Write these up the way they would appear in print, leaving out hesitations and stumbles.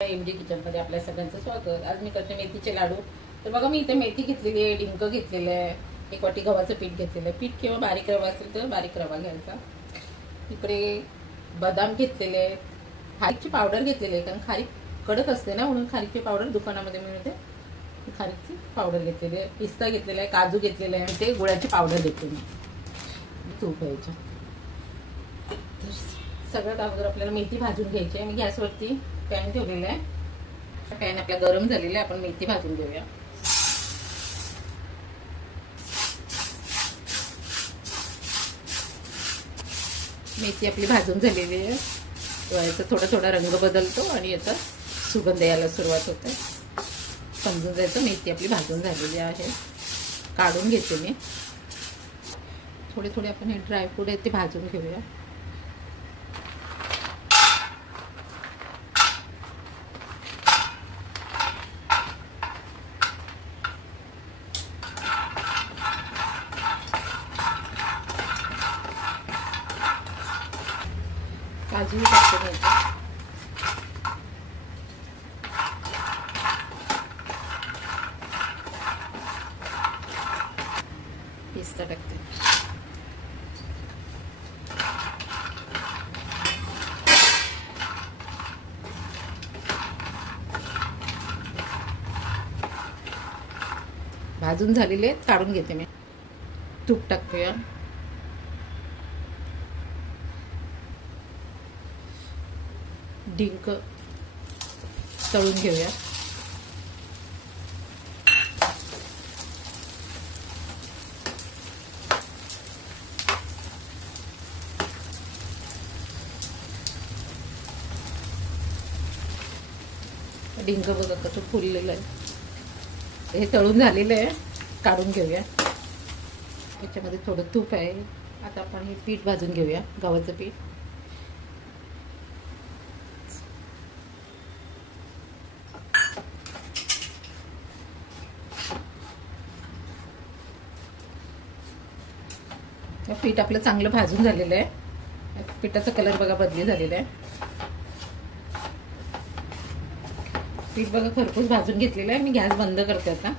MG किचनमध्ये आपल्या सगळ्यांचं स्वागत। आज मी करते मेथीचे लाडू। तर बघा मी इथे मेथी घेतलेली आहे, डिंक घेतलेलं आहे, एक वाटी गव्हाचं पीठ घेतलेलं आहे। पीठ किंवा बारीक रवा असेल तर बारीक रवा घ्यायचा। इकडे बदाम घेतलेले आहेत, खारीकची पावडर घेतलेली आहे, कारण खारीक कडक असते ना, म्हणून खारीकची पावडर दुकानामध्ये मिळते, खारीकची पावडर घेतलेली आहे। पिस्ता घेतलेला आहे, काजू घेतलेले आहे, ते गुळाची पावडर घेतलेली आहे। तूप घ्यायचं। सगळ्यात अगोदर आपल्याला मेथी भाजून घ्यायची आहे। मी गॅसवरती पॅन ठेवलेला आहे, पॅन आपला गरम झालेला आहे, आपण मेथी भाजून घेऊया। मेथी आपली भाजून झालेली आहे, याचा थोडा थोडा रंग बदलतो आणि याचा सुगंध यायला सुरुवात होते, समजून जायचं मेथी आपली भाजून झालेली आहे। काढून घेते मी। थोडे थोडे आपण हे ड्रायफ्रूट आहेत ते भाजून घेऊया। काजू टाकते, पिस्ता टाकते, भाजून झालेले काढून घेते मी। तूप टाकूया, डिंक तळून घेऊया, डिंक बघा कसं फुललेलं आहे, हे तळून झालेलं आहे, काढून घेऊया। याच्यामध्ये थोडं तूप आहे। आता आपण हे पीठ भाजून घेऊया, गव्हाचं पीठ। पीठ आपलं चांगलं भाजून झालेलं आहे, पिठाचा कलर बघा बदली झालेला आहे। पीठ बघा खरपूस भाजून घेतलेलं आहे। मी गॅस बंद करते आता।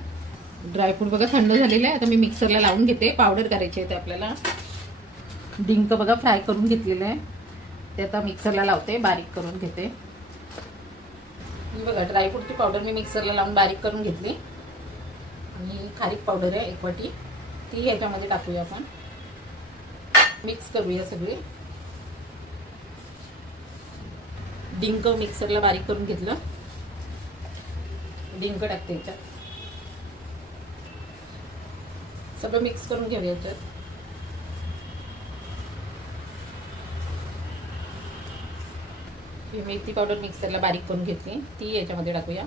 ड्रायफ्रूट बघा थंड झालेलं आहे, आता मी मिक्सरला लावून घेते, पावडर करायची आहे ते आपल्याला। डिंक बघा फ्राय करून घेतलेलं आहे, ते आता मिक्सरला लावते, बारीक करून घेते। बघा ड्रायफ्रूटची पावडर मी मिक्सरला लावून बारीक करून घेतली, आणि खारीक पावडर आहे 1 वाटी, ती याच्यामध्ये टाकूया आपण, मिक्स करूया सगळी। डिंक मिक्सरला बारीक करून घेतलं, डिंक टाकते याच्यात, सगळं मिक्स करून घेऊया याच्यात। मेथी पावडर मिक्सरला बारीक करून घेतली, ती याच्यामध्ये टाकूया।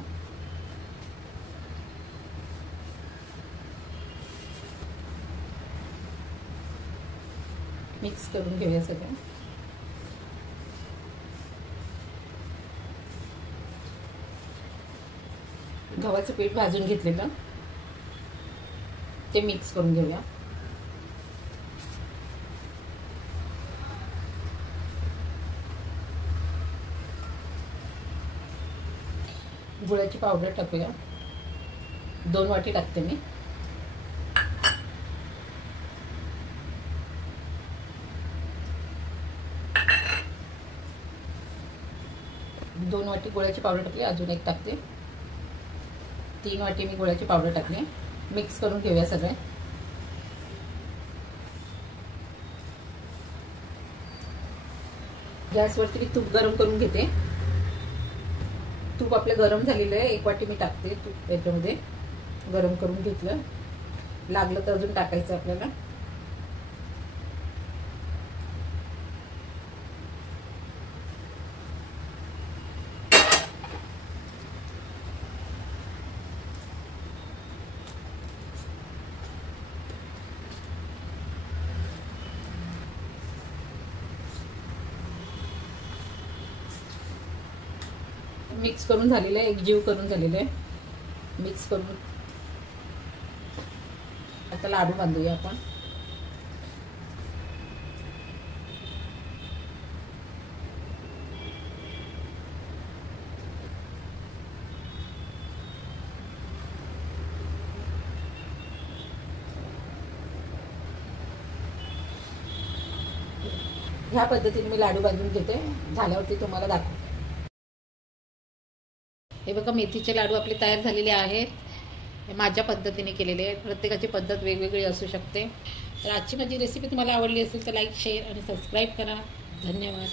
मिक्स करून घेऊया सगळं। गव्हाचं पीठ भाजून घेतलेलं ते मिक्स करून घेऊया। गुळाची पावडर टाकूया, 2 वाटी टाकते मी। दोन वाटी गुळाची पावडर टाकली, अजून 1 टाकते, 3 वाटी मी गुळाची पावडर टाकली। मिक्स करून घेऊया सगळे। गॅसवरती मी तूप गरम करून घेते। तूप आपलं गरम झालेलं आहे, 1 वाटी मी टाकते तूप याच्यामध्ये, गरम करून घेतलं, लागलं तर अजून टाकायचं आपल्याला। मिक्स करून झालेलं आहे, एकजीव करून झालेलं आहे, मिक्स करून आता लाडू बांधूया आपण। ह्या पद्धतीने मी लाडू भाजून घेते, झाल्यावरती तुम्हाला दाखवते. हे बघा मेथीचे लाडू आपले तयार झालेले आहेत. हे माझ्या पद्धतीने केलेले आहेत. प्रत्येकाची पद्धत वेगवेगळी असू शकते. तर आजची माझी रेसिपी तुम्हाला आवडली असेल तर लाईक, शेअर आणि सबस्क्राईब करा. धन्यवाद.